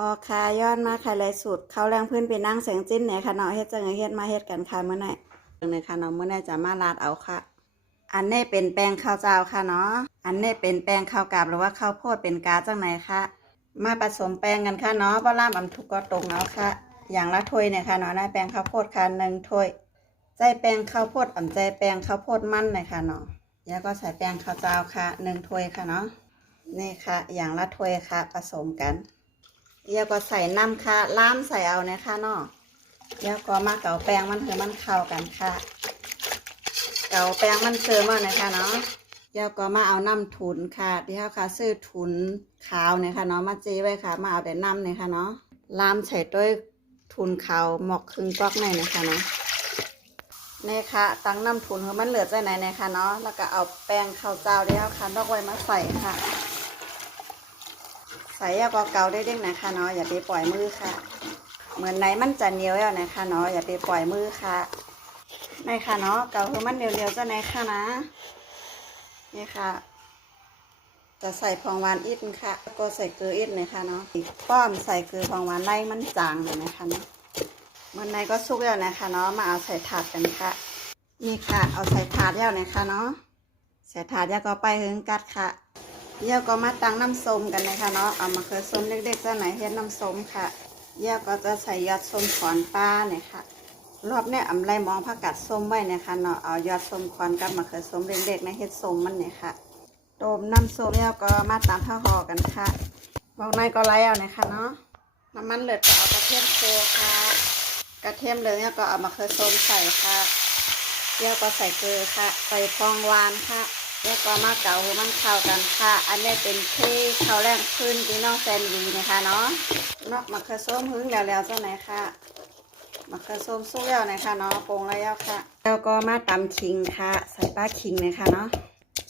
ออค่ะย้อนมาค่ะเลยสุดเขาแรงพื้นไปนั่งเสียงจิ้นเนี่ยค่ะเนาะเฮ็ดจังเฮ็ดมาเฮ็ดกันค่ะเมื่อไหร่เนี่ยค่ะเนาะเมื่อไหร่จะมาลาดเอาค่ะ อันนี้เป็นแป้งข้าวเจ้าค่ะเนาะอันนี้เป็นแป้งข้าวกาบหรือว่าข้าวโพดเป็นกาจังไหนคะมาผสมแป้งกันค่ะเนาะบ่ล่ามอำทุกก็ตรงเอาค่ะ อย่างละถ้วยเนี่ยค่ะเนาะได้แป้งข้าวโพดค่ะหนึ่งถ้วยใจแป้งข้าวโพดอ่ำใจแป้งข้าวโพดมันเลยค่ะเนาะแล้วก็ใส่แป้งข้าวเจ้าค่ะหนึ่งถ้วยค่ะเนาะนี่ค่ะ อย่างละถ้วยค่ะผสมกัน แล้วก็ใส่น้ำค่ะล้ามใส่เอานะคะเนาะแล้วก็มาเกาแป้งมันคือมันเข้ากันค่ะ เกาแป้งมันเติมเอานะคะเนาะแล้วก็มาเอาน้ำทุนค่ะที่เขาค่ะ ซื้อทุนขาวเนี่ยค่ะเนาะมาจีไว้ค่ะ มาเอาแต่น้ำเนี่ยค่ะเนาะล้ามใส่ด้วยทุนขาวหมอกครึ่งก๊อกในนะคะเนาะนี่ค่ะตั้งน้ำทุนคือมันเหลือใจไหนนะคะเนาะแล้วก็เอาแป้งข้าวเจ้าที่เขาค่ะดอกไว้มาใส่ค่ะ ใส่ยาก็เกาได้เด้งนะคะเนาะอย่าไปปล่อยมือค่ะ เหมือนไหนมันจะเหนียวแล้วนะคะเนาะอย่าไปปล่อยมือค่ะในค่ะเนาะเกาคือมันเรียวๆจะไหนค่ะนะนี่ค่ะ จะใส่พองหวานอิดค่ะ ก็ใส่เกลืออิดเลยค่ะเนาะป้อมใส่เกลือพองหวานไล่มันจางเลยนะคะเนาะมันในก็สุกแล้วนะคะเนาะมาเอาใส่ถาดกันค่ะ นี่ค่ะ เอาใส่ถาดแล้วนะคะเนาะใส่ถาดแล้วก็ไปหึงกัดค่ะ เยี่ยวก็มาตั้งน้ำส้มกันนะคะเนาะเอามาเคยส้มเล็กๆจะไหนเฮ็ดน้ำส้มค่ะเยี่ยวก็จะใส่ยอดส้มขอนป้าเนี่ยค่ะ รอบเนี้ยอำไรมองผักกัดส้มไว้นะคะเนาะเอายอดส้มขอนกับมะเขือส้มเล็กๆในเฮ็ดส้มมันเนี่ยค่ะต้มน้ำส้มเยี่ยวก็มาตามท่าห่อกันค่ะบอกในก็ไล่เอานะคะเนาะน้ำมันเหลือก็เอากระเทียมโคค่ะ กระเทียมเหลืองเยี่ยก็เอามะเขือส้มใส่ค่ะเยี่ยวก็ใส่เกลือค่ะ ใส่ฟองหวานค่ะ แล้วก็มาเกาห้มันเข้ากันค่ะ อันนี้เป็นที่เข้าแรงขึ้นพี่น้องแซนวีนะคะเนาะนอกมะเขือส้มหึ้งแล้วๆเจ้าไหนค่ะมะเขือส้มสุกแล้วนะคะเนาะปรุงแล้วค่ะ แล้วก็มาตำขิงค่ะ ใส่ป้าขิงนะคะเนาะ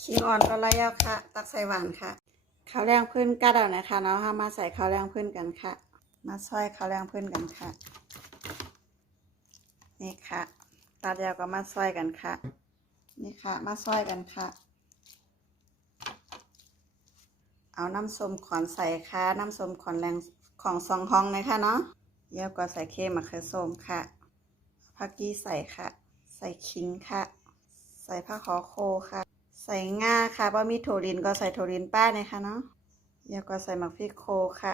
ขิงอ่อนก็แล้วค่ะ ตักใส่หวานค่ะข้าวแรงพื้นกัดเอานะคะเนาะมาใส่ข้าวแรงพื้นกันค่ะ มาซอยข้าวแรงพื้นกันค่ะ นี่ค่ะตัดแล้วก็มาซอยกันค่ะ นี่ค่ะ มาซอยกันค่ะ เอาน้ำส้มขอนใส่ค่ะ น้ำส้มขอนแรงของสองห้องเลยค่ะเนาะเยี่ยวก็ใส่เค็มมะเขือส้มค่ะผักกี้ใส่ค่ะ ใส่ขิงค่ะ ใส่ผ้าขอโคค่ะ ใส่ง่าค่ะว่ามีโถรินก็ใส่โถรินป้าเลยค่ะเนาะเยี่ยวก็ใส่หมักพริกโคค่ะ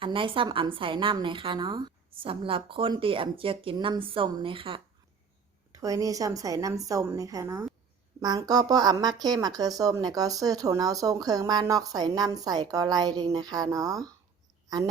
อันในซ้ำอ่ำใส่น้ำเลยค่ะเนาะสำหรับคนที่อ่ำเจียกินน้ำส้มเลยค่ะถ้วยนี้ซ้ำใส่น้ำส้มเลยค่ะเนาะ มังก็ป้ออับมักเข้มาเคอส้มเนี่ยก็ซื้อโถเนาส้มเคืองมานอกใส่น้ำใส่ก็ไล่ดิงนะคะเนาะ